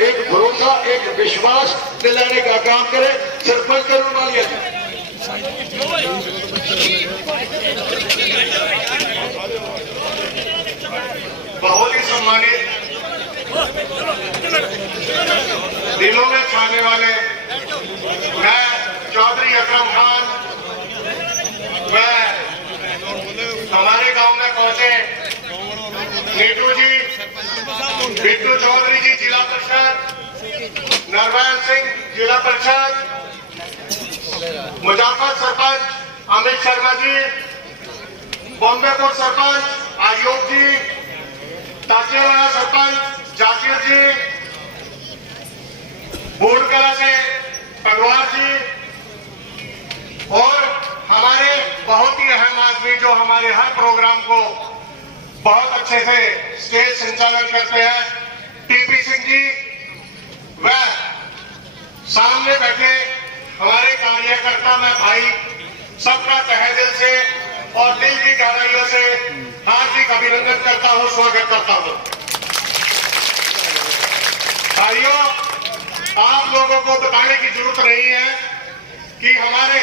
एक भरोसा, एक विश्वास दिलाने का काम करें। सरपंच करुण वालिया जी। बहुत ही सम्मानित, दिलों में छाने वाले मैं चौधरी अकरम खान, मैं हमारे गांव में पहुंचे। नीटू जी, बिट्टू चौधरी जी जिला परिषद, नरवैल सिंह जिला परिषद, मुजफ्फर सरपंच अमित शर्मा जी, बॉम्बेपुर सरपंच आयोग जी, ताजियावाला सरपंच जाकिर जी, बूढ़कला से पगवार जी, और हमारे बहुत ही अहम आदमी जो हमारे हर प्रोग्राम को बहुत अच्छे से स्टेज संचालन करते हैं, टीपी सिंह जी, व सामने बैठे हमारे कार्यकर्ता में भाई, सबका तहे दिल से और दिल की गहराइयों से हार्दिक अभिनंदन करता हूं, स्वागत करता हूं। भाइयों, आप लोगों को बताने की जरूरत नहीं है कि हमारे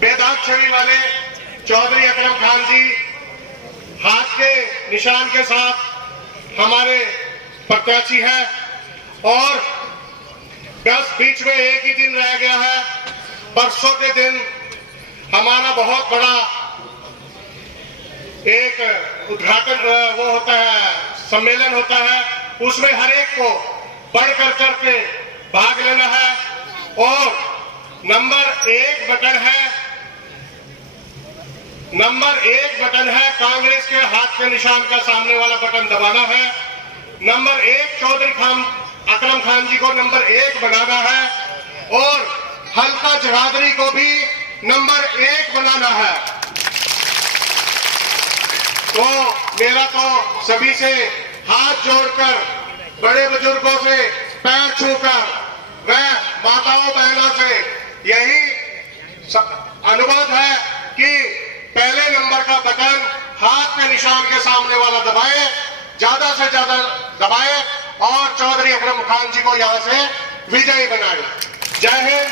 बेदाग छवि वाले चौधरी अकरम खान जी हाथ के निशान के साथ हमारे प्रत्याशी है, और बस बीच में एक ही दिन रह गया है। परसों के दिन हमारा बहुत बड़ा एक उद्घाटन वो होता है, सम्मेलन होता है, उसमें हर एक को बढ़ कर करके भाग लेना है। और नंबर एक बटन है कांग्रेस के हाथ के निशान का सामने वाला बटन दबाना है। नंबर एक चौधरी अकरम खान जी को नंबर एक बनाना है, और हल्का जगाधरी को भी नंबर एक बनाना है। तो मेरा तो सभी से हाथ जोड़कर, बड़े बुजुर्गों से पैर छूकर, व माताओं बहनों से यही अनुरोध है कि पहले नंबर का बटन हाथ के निशान के सामने वाला दबाए, ज्यादा से ज्यादा दबाए, और चौधरी अकरम खान जी को यहां से विजयी बनाए। जय हिंद,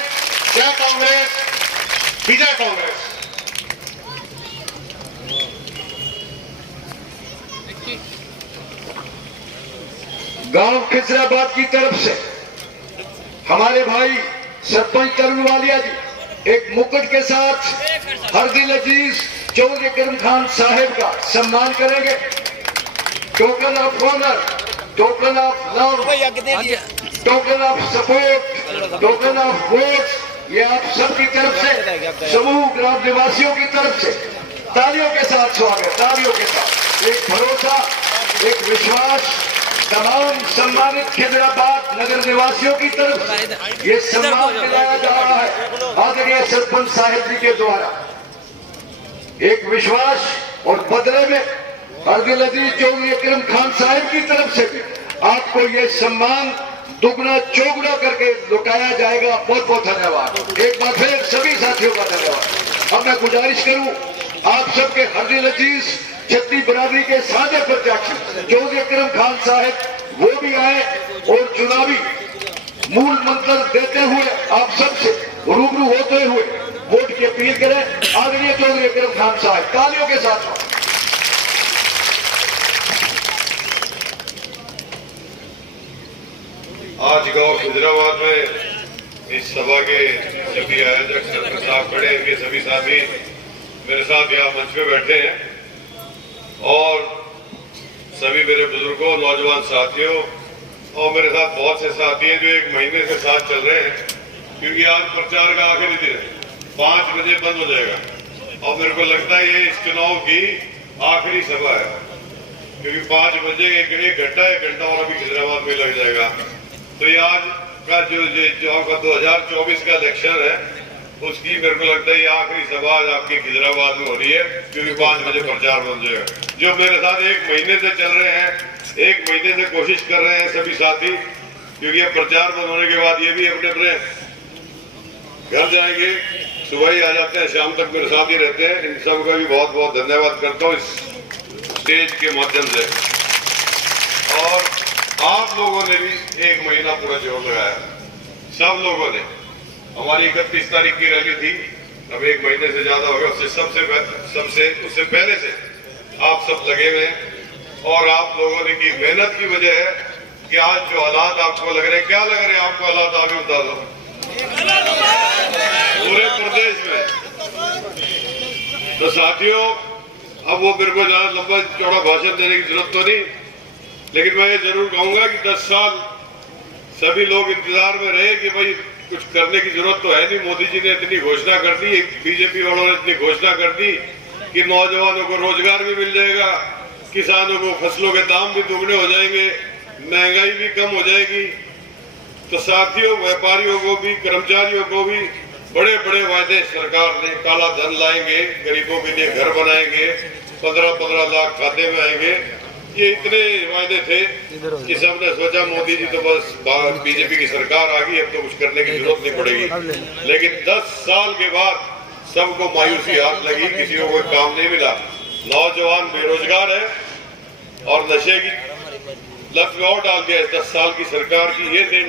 जय कांग्रेस, विजय कांग्रेस। गांव खिजराबाद की तरफ से हमारे भाई सरपंच करुण वालिया जी एक मुकुट के साथ हरदिल अजीज चौधरी अकरम खान साहिब का सम्मान करेंगे। Token of honour, token of love, token of support, token of vote, ये आप सबकी तरफ से, समूह ग्राम निवासियों की तरफ से तालियों के साथ स्वागत, तालियों के साथ एक भरोसा, एक विश्वास तमाम सम्मानित खिजराबाद नगर निवासियों की तरफ ये सम्मान दिलाया जा रहा है आदरणीय सरपंच साहिब जी के द्वारा। एक विश्वास और बदले में हरदिल अजीज चौधरी अकरम खान साहिब की तरफ से भी आपको ये सम्मान दुगना चौगुना करके लुटाया जाएगा। बहुत बहुत धन्यवाद। एक बार फिर सभी साथियों का धन्यवाद। अब मैं गुजारिश करूं आप सबके हरदिल अजीज छत्ती बरादरी के साझा प्रत्याशी चौधरी अकरम खान साहब वो भी आए और चुनावी मूल मंत्र देते हुए आप सबसे रूबरू होते हुए वोट की अपील करें। आदरणीय चौधरी अकरम खान साहब तालियों के साथ। आज गांव खिजराबाद में इस सभा के सभी आयोजक सरपंच साहब खड़े हुए, सभी साथी मेरे साथ यहाँ मंच पे बैठे हैं, और सभी मेरे बुजुर्गों, नौजवान साथियों, और मेरे साथ बहुत से साथी हैं जो एक महीने से साथ चल रहे हैं, क्योंकि आज प्रचार का आखिरी दिन है, 5 बजे बंद हो जाएगा। और मेरे को लगता है ये इस चुनाव की आखिरी सभा है, क्योंकि 5 बजे एक घंटा और अभी खिजराबाद में लग जाएगा। तो ये आज का जो 2024 का इलेक्शन है, उसकी मेरे को लगता है ये आखिरी सभा आज आपकी खिजराबाद में हो रही है, क्योंकि 5 बजे प्रचार बन जाएगा। जो मेरे साथ एक महीने से चल रहे हैं, एक महीने से कोशिश कर रहे हैं सभी साथी, क्योंकि अब प्रचार बंद होने के बाद ये भी अपने अपने घर जाएंगे, सुबह ही आ जाते हैं, शाम तक मेरे साथ ही रहते हैं। इन सबका भी बहुत बहुत धन्यवाद करता हूँ इस स्टेज के माध्यम से। और आप लोगों ने भी 1 महीना पूरा जोर लगाया, सब लोगों ने। हमारी 31 तारीख की रैली थी, अब 1 महीने से ज्यादा हो गया, उससे पहले से आप सब लगे हुए हैं और आप लोगों ने की मेहनत की वजह है कि आज जो हालात आपको लग रहे हैं, क्या लग रहे हैं आपको हालात, आगे बता दो। पूरे प्रदेश में तो साथियों, अब वो मेरे को ज्यादा लंबा चौड़ा भाषण देने की जरूरत तो नहीं, लेकिन मैं ये जरूर कहूंगा कि 10 साल सभी लोग इंतजार में रहे कि भाई कुछ करने की जरूरत तो है नहीं। मोदी जी ने इतनी घोषणा कर दी, बीजेपी वालों ने इतनी घोषणा कर दी कि नौजवानों को रोजगार भी मिल जाएगा, किसानों को फसलों के दाम भी दुगने हो जाएंगे, महंगाई भी कम हो जाएगी। तो साथियों, व्यापारियों को भी, कर्मचारियों को भी बड़े बड़े वायदे सरकार ने, काला धन लाएंगे, गरीबों के लिए घर बनाएंगे, 15-15 लाख खाते में आएंगे, ये इतने वायदे थे कि सबने सोचा मोदी जी तो बस बीजेपी की सरकार आ गई, अब तो कुछ करने की जरूरत नहीं पड़ेगी। लेकिन 10 साल के बाद सबको मायूसी हाथ लगी, किसी को कोई काम नहीं मिला, नौजवान बेरोजगार है और नशे की लत में और डाल दिया है 10 साल की सरकार की। ये देन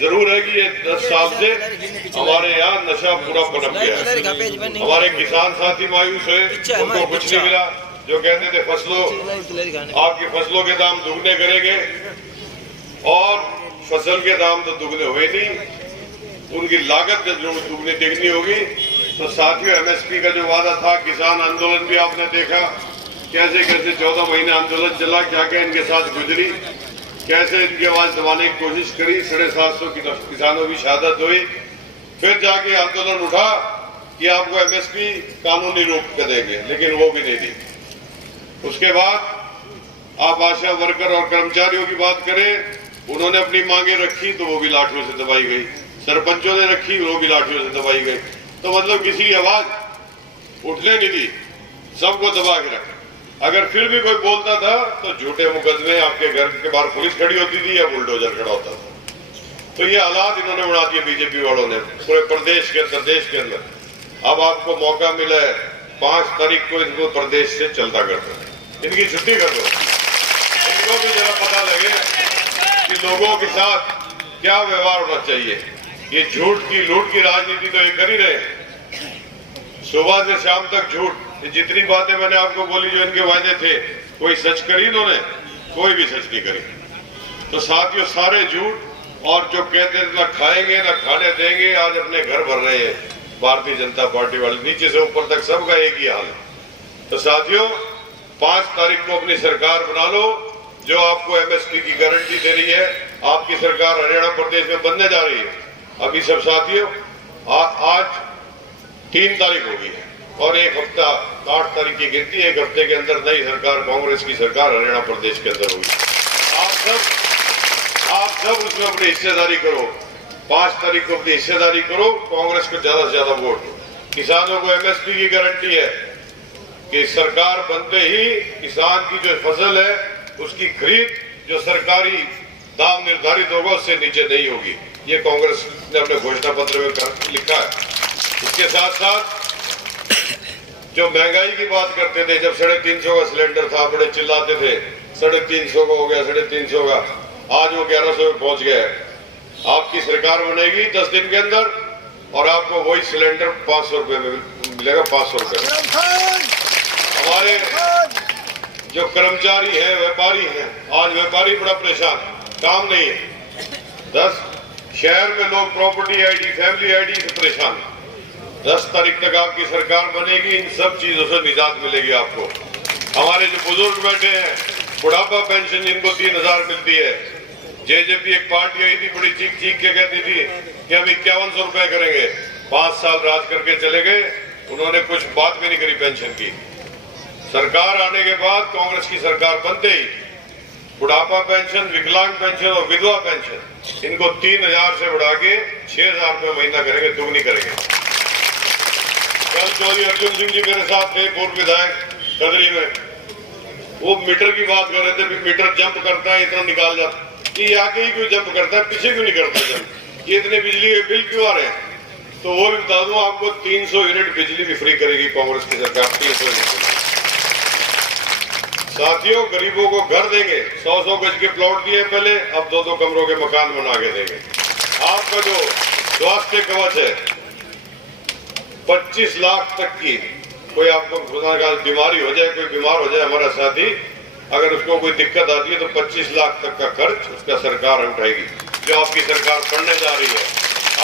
जरूर है कि ये 10 साल से हमारे यहाँ नशा पूरा पनप गया है। हमारे किसान साथी मायूस है, उनको कुछ नहीं मिला। जो कहते थे आपकी फसलों के दाम दुगने करेंगे, और फसल के दाम तो दुगने हुए नहीं, उनकी लागत जो दुगनी देखनी होगी। तो साथियों, एमएसपी का जो वादा था, किसान आंदोलन भी आपने देखा, कैसे कैसे 14 महीने आंदोलन चला, क्या क्या इनके साथ गुजरी, कैसे इनकी आवाज दबाने की कोशिश करी, 750 किसानों की शहादत हुई। फिर जाके आंदोलन उठा कि आपको एमएसपी कानूनी रूप का देंगे, लेकिन वो भी नहीं दी। उसके बाद आप आशा वर्कर और कर्मचारियों की बात करें, उन्होंने अपनी मांगे रखी तो वो भी लाठियों से दबाई गई, सरपंचों ने रखी वो भी लाठियों से दबाई गई। तो मतलब किसी की आवाज उठने नहीं दी, सबको दबा के रखा। अगर फिर भी कोई बोलता था तो झूठे मुकदमे, आपके घर के बाहर पुलिस खड़ी होती थी या बुलडोजर खड़ा होता था। तो ये हालात इन्होंने बना दिए बीजेपी वालों ने पूरे प्रदेश के अंदर, देश के अंदर। अब आपको मौका मिला है, 5 तारीख को इनको प्रदेश से चलता कर दो, इनकी छुट्टी कर दो, इनको भी जरा पता लगे कि लोगों के साथ क्या व्यवहार होना चाहिए। ये झूठ की, लूट की राजनीति तो ये कर ही रहे हैं, सुबह से शाम तक झूठ। जितनी बातें मैंने आपको बोली, जो इनके वायदे थे, कोई सच करी इन्होंने? कोई भी सच नहीं करी। तो साथियों, सारे झूठ, और जो कहते थे ना खाएंगे ना खाने देंगे, आज अपने घर भर रहे हैं भारतीय जनता पार्टी वाले, नीचे से ऊपर तक सबका एक ही हाल है। तो साथियों, 5 तारीख को अपनी सरकार बना लो, जो आपको एमएसपी की गारंटी दे रही है। आपकी सरकार हरियाणा प्रदेश में बनने जा रही है। अभी सब साथियों, आज 3 तारीख हो गई है और 1 हफ्ता, 8 तारीख की गिनती, 1 हफ्ते के अंदर नई सरकार, कांग्रेस की सरकार हरियाणा प्रदेश के अंदर होगी। आप सब उसमें अपनी हिस्सेदारी करो, 5 तारीख को अपनी हिस्सेदारी करो, कांग्रेस को ज्यादा से ज्यादा वोट दो। किसानों को एमएसपी की गारंटी है कि सरकार बनते ही किसान की जो फसल है उसकी खरीद जो सरकारी दाम निर्धारित होगा उससे नीचे नहीं होगी। ये कांग्रेस ने अपने घोषणा पत्र में लिखा है। इसके साथ साथ जो महंगाई की बात करते थे, जब 350 का सिलेंडर था, बड़े चिल्लाते थे 350 का हो गया, 350 का, आज वो 1100 पे पहुंच गया है। आपकी सरकार बनेगी 10 दिन के अंदर और आपको वही सिलेंडर 500 रुपए में मिलेगा, 500 रुपए में। हमारे जो कर्मचारी हैं, व्यापारी हैं, आज व्यापारी बड़ा परेशान, काम नहीं है। 10 शहर में लोग प्रॉपर्टी आईडी, फैमिली आईडी से परेशान। 10 तारीख तक आपकी सरकार बनेगी, इन सब चीजों से निजात मिलेगी आपको। हमारे जो बुजुर्ग बैठे हैं, बुढ़ापा पेंशन जिनको 3000 मिलती है, जेजेपी एक पार्टी आई थी, बड़ी चीख चीख के कहती थी कि हम 5100 रुपए करेंगे। 5 साल राज करके चले गए, उन्होंने कुछ बात भी नहीं करी पेंशन की। सरकार आने के बाद, कांग्रेस की सरकार बनते ही, बुढ़ापा पेंशन, विकलांग पेंशन और विधवा पेंशन, इनको 3000 से बढ़ा के 6000 रुपए महीना करेंगे, दुगनी करेंगे। कल चौधरी अर्जुन सिंह जी मेरे साथ थे, पूर्व विधायक कदरी में, वो मीटर की बात कर रहे थे, मीटर जंप करता है, इतना निकाल जाता, ये आगे ही क्यों जंप करता है, पीछे क्यों नहीं करता जंप, ये इतने बिजली के बिल क्यों आ रहे हैं? तो वो भी बता दूं आपको, 300 यूनिट बिजली भी फ्री करेगी कांग्रेस की सरकार, 300 यूनिट। साथियों, गरीबों को घर देंगे, 100-100 गज के प्लॉट दिए पहले, अब 2-2 कमरों के मकान बना के देंगे। आपका जो स्वास्थ्य कवच है 25 लाख तक की, कोई आपको बीमारी हो जाए, कोई बीमार हो जाए हमारा साथी, अगर उसको कोई दिक्कत आती है तो 25 लाख तक का खर्च उसका सरकार उठाएगी। जो आपकी सरकार बनने जा रही है,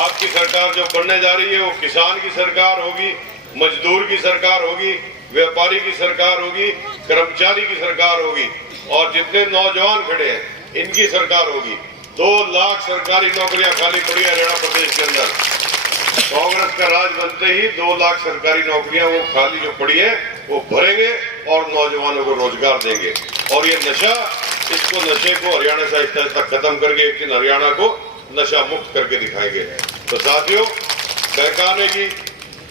आपकी सरकार जो बनने जा रही है वो किसान की सरकार होगी, मजदूर की सरकार होगी, व्यापारी की सरकार होगी, कर्मचारी की सरकार होगी, और जितने नौजवान खड़े हैं इनकी सरकार होगी। 2 लाख सरकारी नौकरियां खाली पड़ी है हरियाणा प्रदेश के अंदर। कांग्रेस का राज बनते ही 2 लाख सरकारी नौकरियां वो खाली जो पड़ी है वो भरेंगे और नौजवानों को रोजगार देंगे। और ये नशा, इसको नशे को हरियाणा से आहिस्ता आहिस्ता खत्म करके एक दिन हरियाणा को नशा मुक्त करके दिखाएंगे। तो साथियों, बहकाने की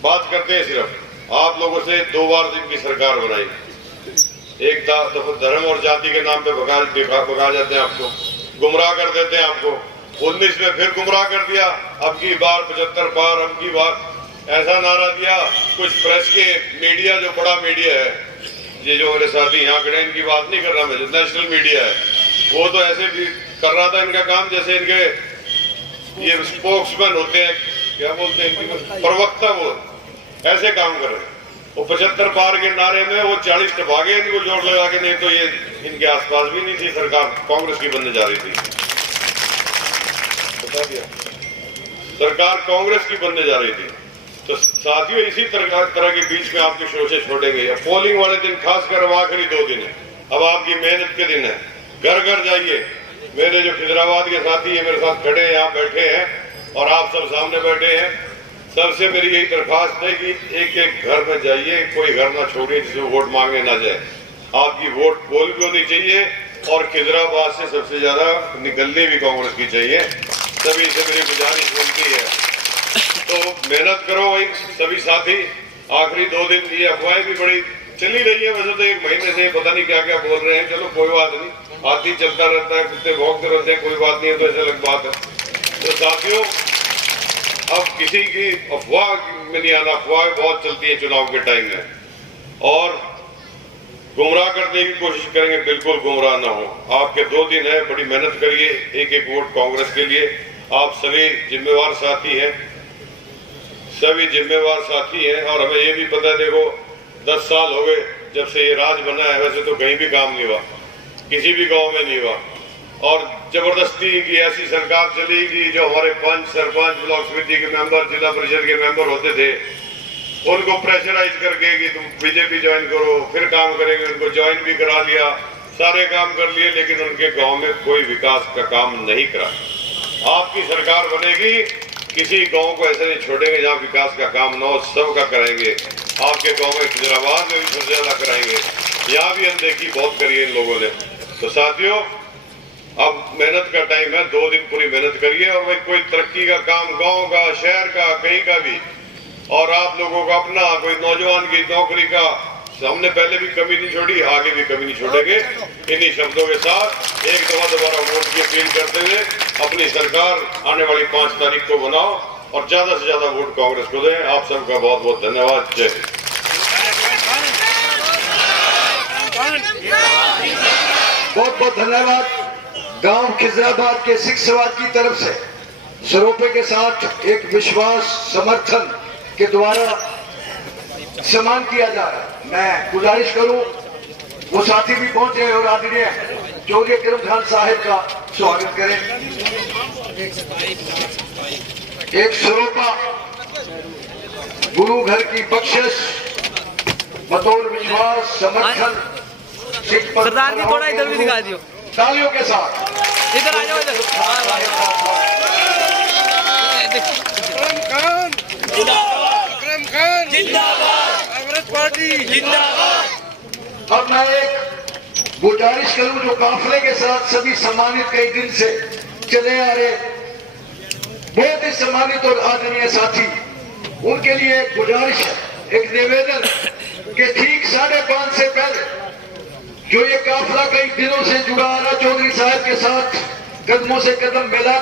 बात करते हैं सिर्फ, आप लोगों से 2 बार जिनकी सरकार बनाई, एक दफा धर्म और जाति के नाम पे भगा जाते हैं, आपको गुमराह कर देते हैं, आपको 19 में फिर गुमराह कर दिया, अब की बार 75 पार, अब की बार ऐसा नारा दिया। कुछ प्रेस के मीडिया, जो बड़ा मीडिया है, ये जो मेरे साथी यहाँ खड़े, इनकी बात नहीं कर रहा मैं, जो नेशनल मीडिया है वो तो ऐसे भी कर रहा था इनका काम जैसे इनके ये स्पोक्समैन होते हैं, क्या बोलते हैं इनकी, प्रवक्ता, वो ऐसे काम कर रहे हैं। वो 75 पार के नारे में वो 40 भागे, इनको जोड़ लगा के, नहीं तो ये इनके आसपास भी नहीं थी सरकार, कांग्रेस की बनने जा रही थी, बता दिया, सरकार कांग्रेस की बनने जा रही थी। तो साथियों, इसी तरह के बीच में आपके शोषे छोड़ेंगे। पोलिंग वाले दिन खासकर अब आखिरी 2 दिन है, अब आपकी मेहनत के दिन है, घर घर जाइए। मेरे जो खिजराबाद के साथी है मेरे साथ खड़े हैं, यहाँ बैठे हैं और आप सब सामने बैठे हैं, सबसे मेरी यही दरखास्त है कि एक एक घर में जाइए, कोई घर ना छोड़िए जिसमें वोट मांगने ना जाए। आपकी वोट पोल भी होनी चाहिए और खिजराबाद से सबसे ज्यादा निकलनी भी कांग्रेस की चाहिए। सभी से मेरी गुजारिश बनती है, तो मेहनत करो भाई सभी साथी। आखिरी 2 दिन की अफवाहें भी बड़ी चली रही है, वैसे तो 1 महीने से पता नहीं क्या क्या बोल रहे हैं, चलो कोई बात नहीं, हाथी चलता रहता है, कुत्ते भौंकते रहते हैं, कोई बात नहीं है, तो ऐसा अलग बात है। तो साथियों, अब किसी की अफवाह में नहीं आना, अफवाहें बहुत चलती है चुनाव के टाइम में, और गुमराह करने की कोशिश करेंगे, बिल्कुल गुमराह ना हो। आपके 2 दिन है, बड़ी मेहनत करिए, एक एक वोट कांग्रेस के लिए। आप सभी जिम्मेवार साथी हैं, सभी जिम्मेवार साथी हैं, और हमें ये भी पता है, देखो 10 साल हो गए जब से ये राज बना है, वैसे तो कहीं भी काम नहीं हुआ, किसी भी गांव में नहीं हुआ, और जबरदस्ती की ऐसी सरकार चली कि जो हमारे पंच, सरपंच, ब्लॉक समिति के मेंबर, जिला परिषद के मेंबर होते थे, उनको प्रेशराइज करके कि तुम बीजेपी ज्वाइन करो, फिर काम करेंगे, उनको ज्वाइन भी करा लिया, सारे काम कर लिए, लेकिन उनके गांव में कोई विकास का काम नहीं करा। आपकी सरकार बनेगी, किसी गांव को ऐसे नहीं छोड़ेंगे जहां विकास का काम न हो, सबका कराएंगे। आपके गांव में खिजराबाद में भी सबसे ज्यादा कराएंगे, यहाँ भी अनदेखी बहुत करी है इन लोगों ने। तो साथियों, अब मेहनत का टाइम है, 2 दिन पूरी मेहनत करिए, और भाई कोई तरक्की का काम गांव का, शहर का, कहीं का भी, और आप लोगों का अपना कोई नौजवान की नौकरी का, हमने पहले भी कमी नहीं छोड़ी, आगे भी कमी नहीं छोड़ेंगे। इन्हीं शब्दों के साथ एक दफा दोबारा वोट की अपील करते हुए अपनी सरकार आने वाली 5 तारीख को बनाओ और ज्यादा से ज्यादा वोट कांग्रेस को दें। आप सबका बहुत बहुत धन्यवाद। जय हिंद। बहुत बहुत धन्यवाद। गांव खिजराबाद के सिख समाज की तरफ से सरोपे के साथ एक विश्वास समर्थन के द्वारा सम्मान किया जा रहा है। मैं गुजारिश करूं वो साथी भी पहुंचे और आदरणीय चौधरी करम खान साहिब का स्वागत करें। एक सरोपा गुरु घर की बख्शिश बतौर विश्वास समर्थन सिख सरदार जी थोड़ा इधर भी दिखा दियो, तालियों के साथ इधर आ जाओ, इधर। अकरम खान जिंदाबाद, कांग्रेस पार्टी जिंदाबाद। अब मैं एक गुजारिश करूं, जो काफले के साथ सभी सम्मानित कई दिन से चले आ रहे बहुत ही सम्मानित और आदरणीय साथी, उनके लिए एक गुजारिश है, एक निवेदन कि ठीक 5:30 से पहले जो ये काफला कई दिनों से जुड़ा आ रहा चौधरी साहब के साथ कदमों से कदम मिला